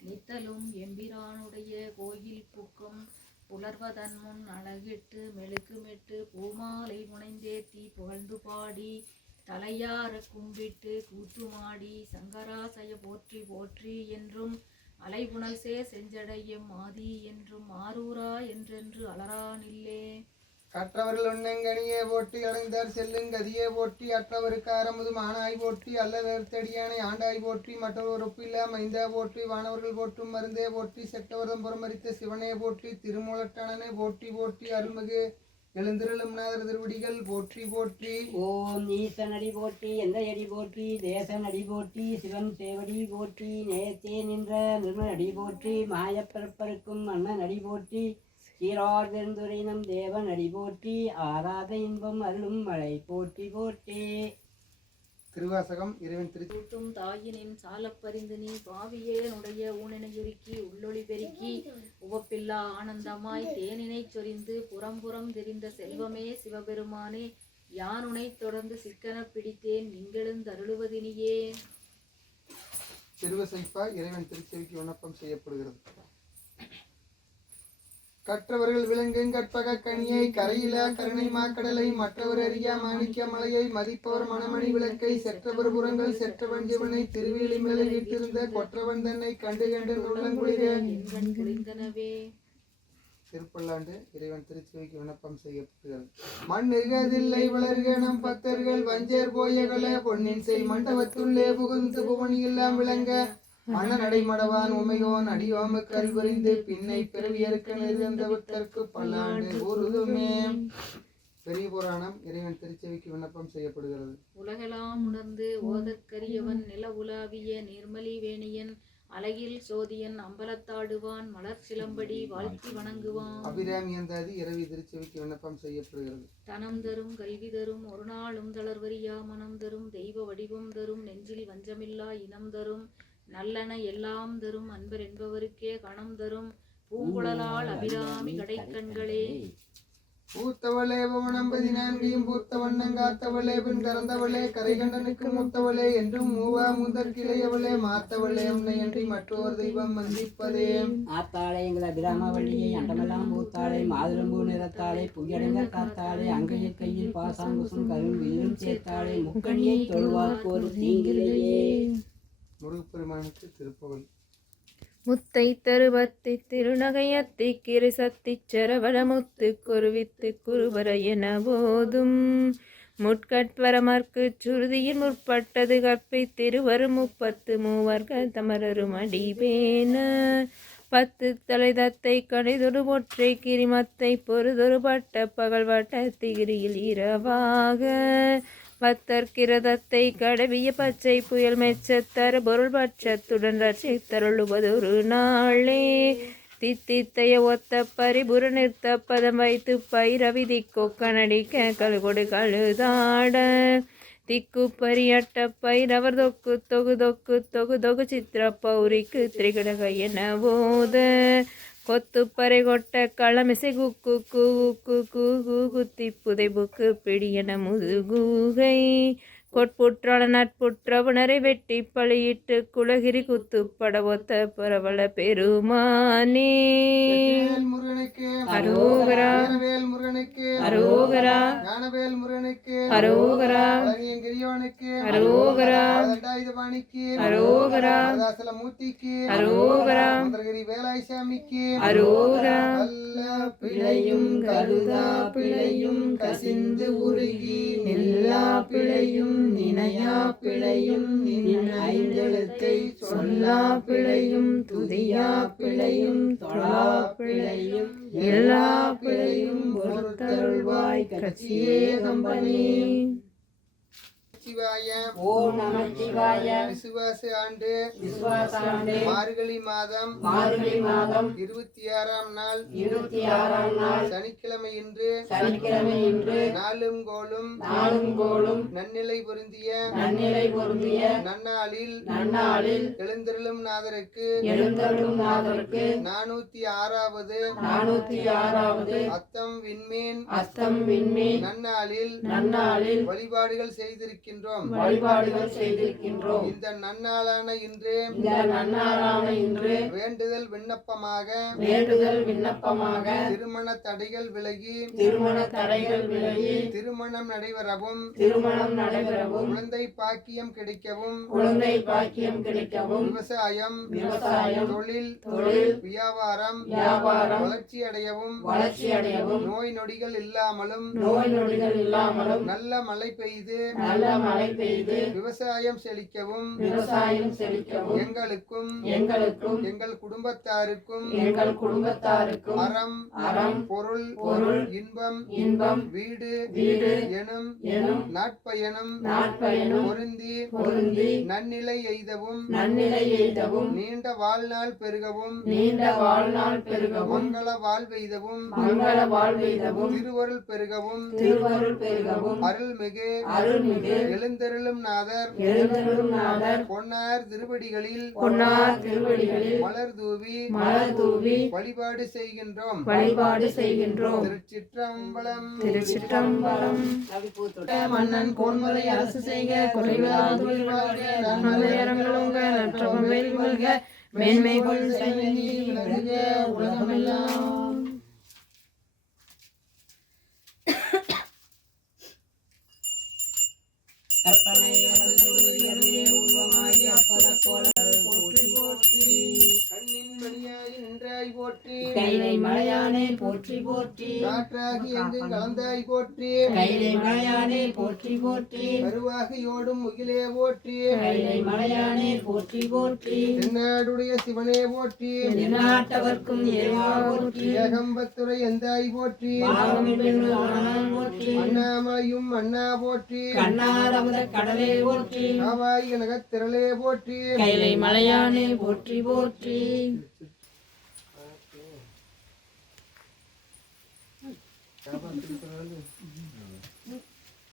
நித்தலும் எம்பிரானுடைய கோயில் புக்கும் புலர்வதன் முன் அழகிட்டு மெழுக்குமிட்டு பூமாலை முனைந்தேத்தி புகழ்ந்து பாடி தலையார கும்பிட்டு கூத்துமாடி சங்கராசய போற்றி போற்றி என்றும் அலைபுணல் செஞ்சடையும் ஆதி என்றும் ஆரூரா என்றென்று அலரானில்லே. கற்றவர்கள் உன்னங்கனியே போட்டி அடைந்தார் செல்லுங் கதியே போட்டி அற்றவருக்கு ஆரமுது மானாய் போட்டி அல்லதடியானை ஆண்டாய் போட்டி மற்றொரு ஒப்பில்லா மைந்தா போட்டி வானவர்கள் போற்றும் மருந்தே போட்டி செட்டவர்தம் புறமரித்த சிவனே போட்டி திருமூலட்டானனை போட்டி போட்டி அருள்மிகு எழுந்திருளும் நாதர் திருவடிகள் போற்றி போற்றி. ஓம் ஈசனடி போற்றி எந்தையடி போற்றி தேசனடி போற்றி சிவன் சேவடி போற்றி நேயத்தே நின்ற நிர்மலடி போற்றி மாயப்பரப்பருக்கும் மன்னன் அடி போற்றி சீரார் பெருந்துரையினம் தேவன் அடி போற்றி ஆராத இன்பம் அருளும் மழை போற்றி போற்றி. திருவாசகம் இறைவன் திருத்தூட்டும் தாயினின் சாலப்பறிந்து நீ பாவியேனுடைய ஊனினையுருக்கி உள்ளொளி பெருக்கி உவப்பில்லா ஆனந்தமாய் தேனினை சொரிந்து புறம்புறம் தெரிந்த செல்வமே சிவபெருமானே யானுனை தொடர்ந்து சிக்கன பிடித்தேன் நீங்களெழுந்தருளுவதினியே. திருவசைப்பா இறைவன் திருச்செவிக்கு விண்ணப்பம் செய்யப்படுகிறது. கற்றவர்கள் விளங்கும் கற்பக கனியை கரையிலா கருணை மாக்கடலை மற்றவர் அறியா மாணிக்க மலையை மதிப்பவர் மணமணி விளக்கை செற்றவர் புறங்கள் செற்றவன் ஜீவனை திருவேலி மேலே வீட்டிருந்த கொற்றவன் தன்னை கண்டு கண்டு உள்ளங்குளிரே. திருப்பல்லாண்டு இறைவன் திருச்செவிக்கு விண்ணப்பம் செய்யப்படுகிறது. மண் நிகதில்லை வளர்க நம் பக்தர்கள் வஞ்சேர் போயகல பொன்னின் செய் மண்டபத்துள்ளே புகுந்து புவனி எல்லாம் விளங்க மன்னன் அடைமடவான் உமையோன் அடியோம கல்வறிந்து பின்னை பிறவியற்க நிறந்தவர்க்கு பல்லாண்டு ஊருதுமே. பெரிய புராணம் இறைவன் திருச்செவிக்கு விண்ணப்பம் செய்யப்படுகிறது. உலகெல்லாம் உணர்ந்து ஓதற்கரியவன் நில உலாவிய நிர்மலி வேணியன் அழகில் சோதியன் அம்பலத்தாடுவான் மலர் சிலம்படி வாழ்த்தி வணங்குவான். அபிராமியந்தாதி இரவி திருச்செவிக்கு விண்ணப்பம் செய்யப்படுகிறது. தனம் தரும் கல்வி தரும் ஒரு நாளும் தளர்வரியா மனம் தரும் தெய்வ வடிவம் தரும் நெஞ்சில் வஞ்சமில்லா இனம் தரும் நல்லன எல்லாம் தரும் அன்பர் என்பவருக்கே கணம் தரும் பூங்குழலால் அபிராமி கடைக்கண்களே. பூத்தவளே பவனம் 14 பூத்த வண்ணங்காத்தவளே பின் கறந்தவளே கரைகண்டனுக்கு மூத்தவளே என்றும் மூவா முதற் கிளையவளே மாத்தவளே உன்னை அன்றி மற்றோர் தெய்வம் வந்திப்பதே. ஆத்தாளே எங்கள் அபிராமவள்ளியை அண்டமெல்லாம் பூத்தாளே மாதுளம்பூ நிறத்தாளே புயடைந்த காத்தாளே அங்கையில் கையில் பாசாங்குசும் கரும் வீரும் சேர்த்தாளே முக்கணியை தொழுவாக்கு ஒரு தீங்கிலேயே. முருகப்பெருமானுக்கு திருப்புகழ். முத்தை தருவத்தை திருநகையத்தை கிரிசத்தி சரவணமுத்து குருவித்து குருவர என போதும் முட்கட்வரமர்க்கு சுருதியில் முற்பட்டது கற்பை திருவரும் 30 மூவர்கள் தமரரும் அடிவேன 10 தலைதத்தை கடைதொரு ஒற்றை கிரிமத்தை பொறுதொரு பட்ட பகல் வட்ட திகிரியில் இரவாக பத்தர்கிரதத்தை கடவிய பச்சை புயல் மெச்சத்தர பொருள் பட்சத்துடன் ரட்சித்தருளுவதொரு நாளே. தித்தித்தைய ஒத்த பரிபுர நிறுத்த பதம் வைத்து பைரவிதி கொக்கனடிக்க கழுகொடு கழுதாட திக்கு பரியட்ட பைரவர் தொக்கு தொகு தொக்கு தொகு தொகு சித்திர பௌரிக்கு திரிகடக என போத கொத்து பறை கொட்ட களமிசை குக்கு கூக்கு கூகு குத்தி புதை புக்கு பிடியன முதுகூகை கொட்புற்றாள நட்புற்றவனரை வெட்டி பழியிட்டு குலகிரி குத்து படவொத்த பரவல பெருமானே. முருகனுக்கு அரோகரா முருகனுக்கு அரோகரா ஞானவேல் முருகனுக்கு அரோகரா கிரியவனுக்கு அரோகரா தண்டாயுதபாணிக்கு அரோகரா மூர்த்திக்கு அரோகரா மந்திரகிரி வேலாய்சாமிக்கு அரோகரா. நல்ல பிழையும் கருதா பிழையும் கசிந்து உருகி நில்லா பிழையும் நினையா பிழையும் ஐந்தெழுத்தை சொல்லா பிழையும் துதியா பிழையும் தொழா பிழையும் எல்லா பிழையும் பொறுத்தருள்வாய் கட்சியே கம்பனி. சிவாய ஓம் நம சிவாய. விசுவாச ஆண்டு விசுவாச ஆண்டு மார்கழி மாதம் 26ஆம் நாள் 26ஆம் நாள் சனிக்கிழமை இன்று நாளும் கோளும் நன்னிலை பொருந்திய நன்னாளில் எழுந்தருளும் நாதருக்கு 406வது அத்தம் விண்மேன் நன்னாளில் வழிபாடுகள் செய்திருக்கின்றோம். இந்த நன்னாளான இன்று வேண்டுதல் விண்ணப்பமாக திருமண தடைகள் விலகி திருமணம் நடைபெறவும் குழந்தை பாக்கியம் கிடைக்கவும் விவசாயம் தொழில் வியாபாரம் வளர்ச்சி அடையவும் நோய் நொடிகள் இல்லாமலும் நல்ல மழை பெய்து விவசாயம் செழிக்கவும் எங்களுக்கும் எங்கள் குடும்பத்தாருக்கும் அறம் பொருள் இன்பம் வீடு எனும் நாட்பயணம் பொருந்தி நன்னிலை எய்தவும் நீண்ட வாழ்நாள் பெருகவும் மங்கள வாழ்வெய்தவும் திருவருள் பெருகவும் அருள்மிகு எழுந்தருளும் நாதர் பொன்னார் திருவடிகளில் மலர் தூவி வழிபாடு செய்கின்றோம். திருச்சிற்றம்பலம். மன்னன் கோன்முறை அரசு செய்க குறைவில்லாத தொழில் வாழ்க நன்மலையரங்களுங்க நற்றவம் வெல்க மேன்மைகள் விளங்குக உலகமெல்லாம். கைலை மலையானே போற்றி போற்றி காற்றாகி எங்கும் கலந்தாய் போற்றி கைலை மலையானே போற்றி போற்றி கருவாகியோடும் முகிலே போற்றி கைலை மலையானே போற்றி போற்றி தென்னாடுடைய சிவனே போற்றி எந்நாட்டவர்க்கும் இறைவா போற்றி ஏகம்பத்துரை எந்தாய் போற்றி போற்றி அண்ணாமலையும் அண்ணா போற்றி கண்ணாரமுத கடலே போற்றி காவாய் கனகத் திரளே போற்றி கைலை மலையானே போற்றி போற்றி. வியாபாரத்துக்கு